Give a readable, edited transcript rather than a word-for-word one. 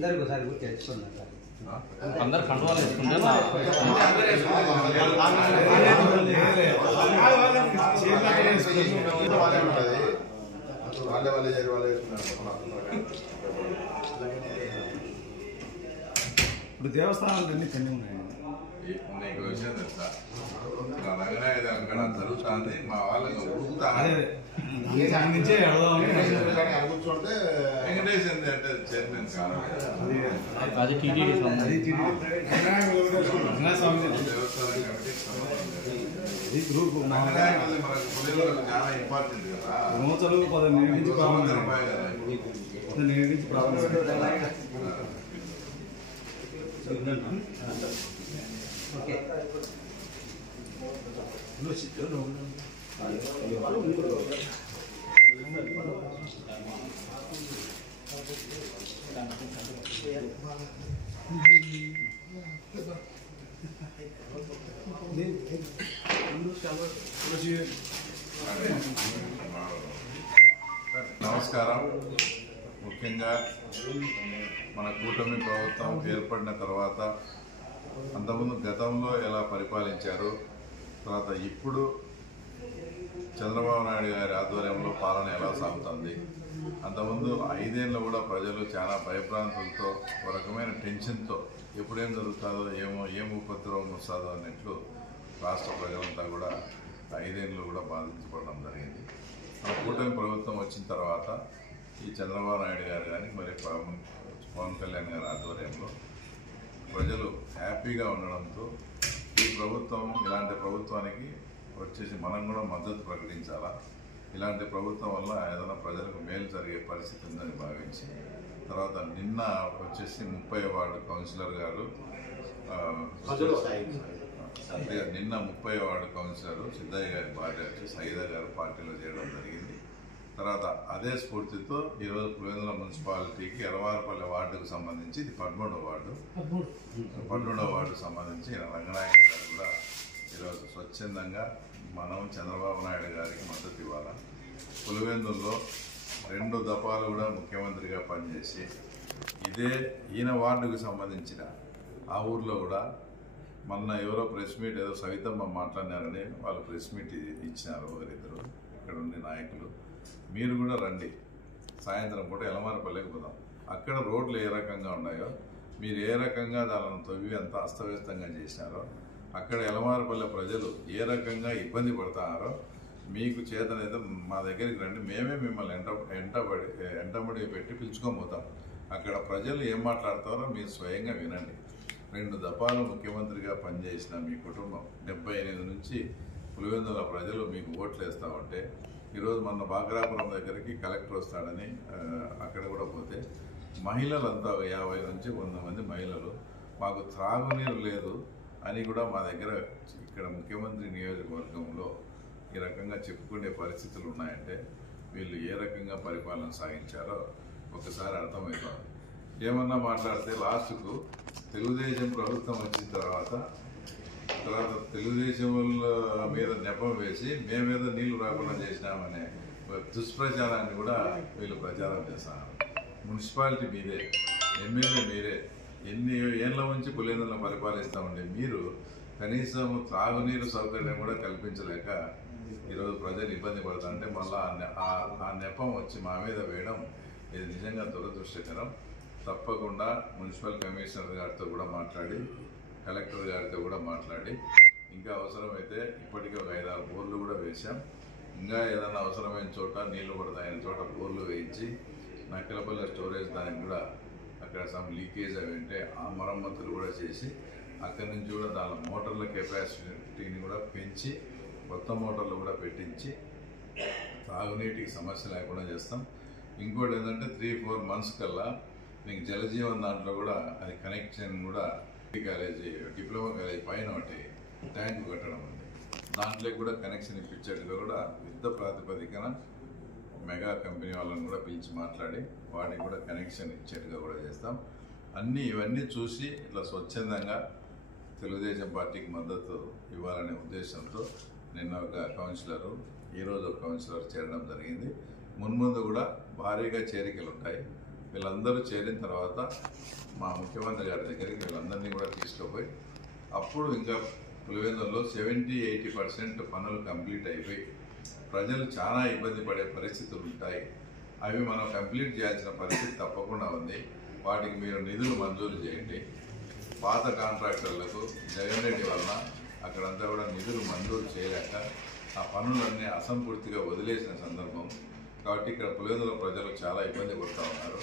అందరికి ఒకసారి గుర్తు తెచ్చుకున్నారు సార్. అందరు కండువాలు వేసుకుంటే ఇప్పుడు దేవస్థానాలు అన్ని పెండింగ్ ఉన్నాయి. నీకు విషయం తెలుసా, అనగానే అక్కడ జరుగుతుంది. మా వాళ్ళకి ఉడుకుతాను వెంకటేష్ అంటే చైర్మన్ కాదు, అది టీటీడీ దేవస్థానం కమిటీకి మనకు పులివెందులకు చాలా ఇంపార్టెంట్ కదా. సంవత్సరాలు 10 నుంచి ఓకే నమస్కారం. ముఖ్యంగా మన కూటమి ప్రభుత్వం ఏర్పడిన తర్వాత అంతకుముందు గతంలో ఎలా పరిపాలించారు, తర్వాత ఇప్పుడు చంద్రబాబు నాయుడు గారి ఆధ్వర్యంలో పాలన ఎలా సాగుతుంది, అంతకుముందు 5 ఏళ్ళు కూడా ప్రజలు చాలా భయభ్రాంతులతో ఒక రకమైన టెన్షన్తో ఎప్పుడేం జరుగుతుందో ఏం ఉపద్రవం వస్తుందో అన్నట్లు రాష్ట్ర ప్రజలంతా కూడా 5 ఏళ్ళు కూడా బాధించబడడం జరిగింది. మన కూటమి ప్రభుత్వం వచ్చిన తర్వాత ఈ చంద్రబాబు నాయుడు గారు కానీ మరి పవన్ కళ్యాణ్ గారి ఆధ్వర్యంలో ప్రజలు హ్యాపీగా ఉండడంతో ఈ ప్రభుత్వం, ఇలాంటి ప్రభుత్వానికి వచ్చేసి మనం కూడా మద్దతు ప్రకటించాలా, ఇలాంటి ప్రభుత్వం వల్ల ఏదైనా ప్రజలకు మేలు జరిగే పరిస్థితి ఉందని భావించి తర్వాత నిన్న వచ్చేసి 30వ వార్డు కౌన్సిలర్ గారు నిన్న 30వ వార్డు కౌన్సిలర్ సిద్ధయ్య గారి భార్య వచ్చి సైదా గారు పార్టీలో చేయడం జరిగింది. తర్వాత అదే స్ఫూర్తితో ఈరోజు పులివెందుల మున్సిపాలిటీకి ఎలవారపల్లి వార్డుకు సంబంధించి ఇది 13వ వార్డుకు సంబంధించి రంగనాయకుడు గారు కూడా ఈరోజు స్వచ్ఛందంగా మనం చంద్రబాబు నాయుడు గారికి మద్దతు ఇవ్వాలి. పులివెందుల్లో 2 దఫాలు కూడా ముఖ్యమంత్రిగా పనిచేసి ఈయన వార్డుకు సంబంధించిన ఆ ఊర్లో కూడా మొన్న ఎవరో ప్రెస్ మీట్ ఏదో సవితమ్మ మాట్లాడినారని వాళ్ళు ప్రెస్ మీట్ ఇచ్చినారు ఒకరిద్దరు ఇక్కడ ఉండే నాయకులు. మీరు కూడా రండి, సాయంత్రం పూట ఎలమారపల్లికి పోదాం. అక్కడ రోడ్లు ఏ రకంగా ఉన్నాయో, మీరు ఏ రకంగా దానిని తవ్వి అంత అస్తవ్యస్తంగా చేసినారో, అక్కడ ఎలమారపల్లి ప్రజలు ఏ రకంగా ఇబ్బంది పడుతున్నారో మీకు చేతనైతే మా దగ్గరికి రండి, మేమే మిమ్మల్ని ఎంటబడి పెట్టి పిలుచుకోబోతాం. అక్కడ ప్రజలు ఏం మాట్లాడతారో మీరు స్వయంగా వినండి. 2 దఫాలు ముఖ్యమంత్రిగా పనిచేసిన మీ కుటుంబం 78 నుంచి పులివెందుల ప్రజలు మీకు ఓట్లు వేస్తూ ఉంటే ఈరోజు మన బాగ్రాపురం దగ్గరికి కలెక్టర్ వస్తాడని అక్కడ కూడా పోతే మహిళలంతా 50 నుంచి 100 మంది మహిళలు మాకు త్రాగునీరు లేదు అని కూడా మా దగ్గర ఇక్కడ ముఖ్యమంత్రి నియోజకవర్గంలో ఈ రకంగా చెప్పుకునే పరిస్థితులు ఉన్నాయంటే వీళ్ళు ఏ రకంగా పరిపాలన సాగించారో ఒకసారి అర్థమవుతుంది. ఏమన్నా మాట్లాడితే లాస్ట్కు తెలుగుదేశం ప్రభుత్వం వచ్చిన తర్వాత తెలుగుదేశం మీద నెపం వేసి మేమేదో నీళ్లు రాకుండా చేసినామనే దుష్ప్రచారాన్ని కూడా వీళ్ళు ప్రచారం చేస్తున్నారు. మున్సిపాలిటీ మీదే, ఎమ్మెల్యే మీరే, ఎన్ని ఏళ్ళ నుంచి పులివెందులను పరిపాలిస్తామండి. మీరు కనీసం త్రాగునీరు సౌకర్యం కూడా కల్పించలేక ఈరోజు ప్రజలు ఇబ్బంది పడుతుంటే మళ్ళీ ఆ నెపం వచ్చి మా మీద వేయడం ఇది నిజంగా దురదృష్టకరం. తప్పకుండా మున్సిపల్ కమిషనర్ గారితో కూడా మాట్లాడి, కలెక్టర్ గారితో కూడా మాట్లాడి, ఇంకా అవసరమైతే ఇప్పటికే ఒక 5-6 బోర్లు కూడా వేశాం. ఇంకా ఏదైనా అవసరమైన చోట నీళ్లు పడతాయని చోట బోర్లు వేయించి నక్కలపల్లి స్టోరేజ్ దానికి కూడా అక్కడ సమ్ లీకేజ్ అవి ఉంటే ఆ మరమ్మతులు కూడా చేసి అక్కడి నుంచి కూడా దాని మోటార్ల కెపాసిటీని కూడా పెంచి కొత్త మోటార్లు కూడా పెట్టించి తాగునీటికి సమస్య లేకుండా చేస్తాం. ఇంకోటి ఏంటంటే 3-4 months కల్లా మీకు జలజీవన్ దాంట్లో కూడా అది కనెక్షన్ కూడా కాలేజీ డిప్లొమా కాలేజీ పైన ఒకటి ట్యాంక్ కట్టడం ఉంది, దాంట్లో కూడా కనెక్షన్ ఇప్పించేట్టుగా కూడా యుద్ధ ప్రాతిపదికన మెగా కంపెనీ వాళ్ళని కూడా పిలిచి మాట్లాడి వాటికి కూడా కనెక్షన్ ఇచ్చేట్టుగా కూడా చేస్తాం. ఇవన్నీ చూసి ఇట్లా స్వచ్ఛందంగా తెలుగుదేశం పార్టీకి మద్దతు ఇవ్వాలనే ఉద్దేశంతో నిన్న ఒక కౌన్సిలరు, ఈరోజు ఒక కౌన్సిలర్ చేరడం జరిగింది. మున్ముందు కూడా భారీగా చేరికలు ఉంటాయి. వీళ్ళందరూ చేరిన తర్వాత మా ముఖ్యమంత్రి గారి దగ్గరికి వీళ్ళందరినీ కూడా తీసుకుపోయి అప్పుడు ఇంకా పులివెందులలో 70-80% పనులు కంప్లీట్ అయిపోయి ప్రజలు చాలా ఇబ్బంది పడే పరిస్థితులు ఉంటాయి. అవి మనం కంప్లీట్ చేయాల్సిన పరిస్థితి తప్పకుండా ఉంది. వాటికి మీరు నిధులు మంజూరు చేయండి. పాత కాంట్రాక్టర్లకు జగన్ రెడ్డి వలన అక్కడంతా కూడా నిధులు మంజూరు చేయలేక ఆ పనులన్నీ అసంపూర్తిగా వదిలేసిన సందర్భం. కాబట్టి ఇక్కడ పులివెందుల ప్రజలు చాలా ఇబ్బంది పడుతూ ఉన్నారు.